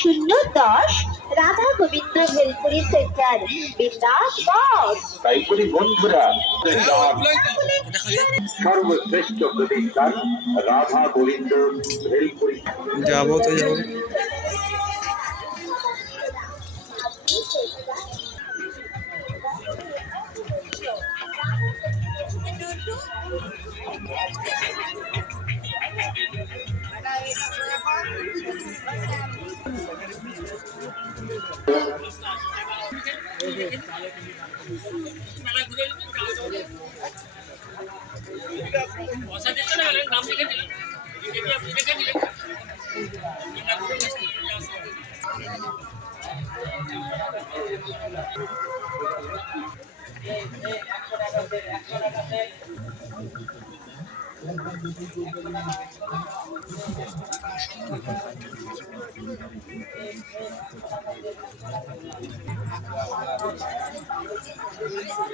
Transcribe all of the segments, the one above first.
শূন্য 10 রাধা গোবিন্দ ভেলপুরি সেন্টার বিন্দাস বস। তাই করি বন্ধুরা, সর্বশ্রেষ্ঠ প্রতিষ্ঠান রাধা গোবিন্দ ভেলপুরি। যাবো তো যাবো।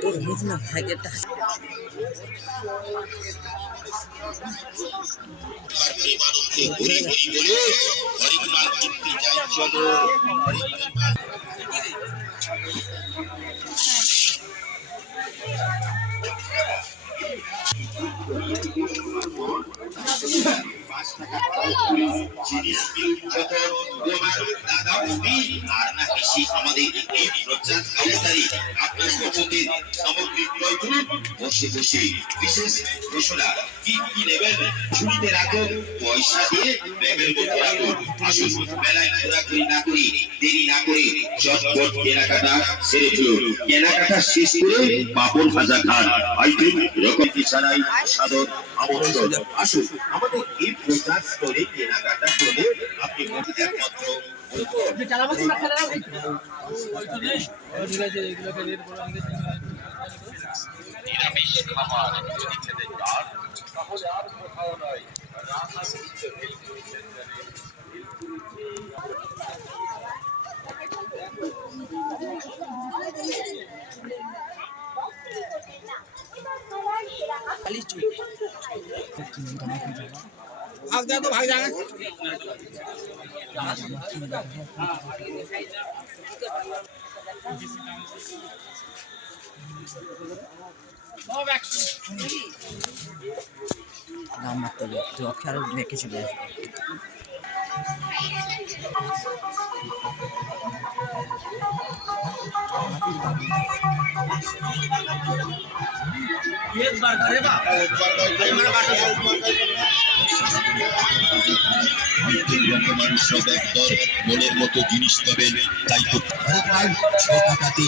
তোর মুখ না ভাইটা ঘুরি ঘুরি বলে হরিমাল কীর্তি চাই চলো জিনিস যত তোমার দাদা বৌদি আর না বেশি আমাদের এই প্রচার কাউন্টারে আপনার পছন্দের সামগ্রী ক্রয় করুন। বসে বসে বিশেষ ঘোষণা, কি কি নেবেন ঝুড়িতে রাখুন, পয়সা দিয়ে ব্যাগের মধ্যে রাখুন। আসুন মেলায় ঘোরাঘুরি না করে, দেরি না করে চটপট কেনাকাটা সেরে ফেলুন। কেনাকাটা শেষ করে পাপড় ভাজা খান। আইটেম রকম ছাড়াই সাদর আমন্ত্রণ। আসুন আমাদের এই প্রচার স্টোরে কেনাকাটা করলে আপনি একমাত্র নিরামিষ খাবার যদি খেতে চান তাহলে আর কোথাও নয়, রাধা গোবিন্দ ভেলপুরি সেন্টারে। ভাগ যা তো ভাগ যা নাম মারতে হবে তো অক্ষর লেখে চলে আসবে। মনের মতো জিনিস পাবেন, তাই তো 6 টাকাতে